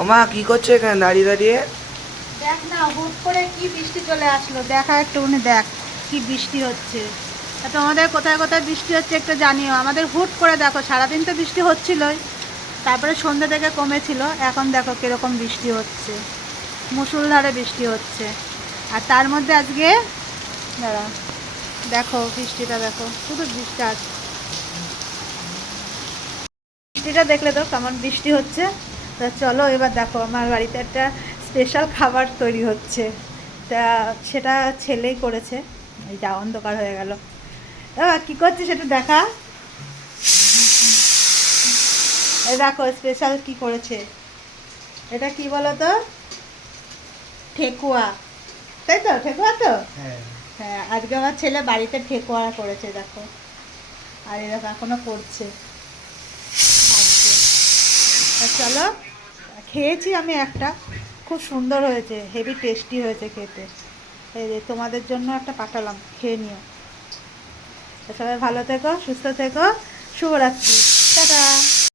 ওমা কি করছো এখানে দাঁড়িয়ে দাঁড়িয়ে? দেখ না, হুট করে কি বৃষ্টি চলে আসলো। দেখা একটুখানি দেখ কি বৃষ্টি হচ্ছে। তা তোমাদের কোথায় কোথায় বৃষ্টি হচ্ছে একটু জানিও। আমাদের হুট করে দেখো, সারাদিন তো বৃষ্টি হচ্ছিলই, তারপরে সন্ধ্যে থেকে কমেছিল, এখন দেখো কীরকম বৃষ্টি হচ্ছে, মুষলধারে বৃষ্টি হচ্ছে। আর তার মধ্যে আজকে দাঁড়া, দেখো বৃষ্টিটা, দেখো শুধু বৃষ্টি আছে। বৃষ্টিটা দেখলে তো কেমন বৃষ্টি হচ্ছে। তা চলো এবার দেখো, আমার বাড়িতে একটা স্পেশাল খাবার তৈরি হচ্ছে। তা সেটা ছেলেই করেছে। এই যা অন্ধকার হয়ে গেল, কি করছে সেটা দেখা। এই দেখো স্পেশাল কি করেছে। এটা কি বলো তো? ঠেকুয়া, তাই তো? ঠেকুয়া তো। হ্যাঁ। হ্যাঁ, আজকে আমার ছেলে বাড়িতে ঠেকুয়া করেছে দেখো। আর এরকম এখনো করছে, ভাবছে। তা চলো, খেয়েছি আমি একটা, খুব সুন্দর হয়েছে, হেভি টেস্টি হয়েছে খেতে। এই যে তোমাদের জন্য একটা পাঠালাম, খেয়ে নিও। তা সবাই ভালো থেকো, সুস্থ থেকো, শুভরাত্রি, টাটা।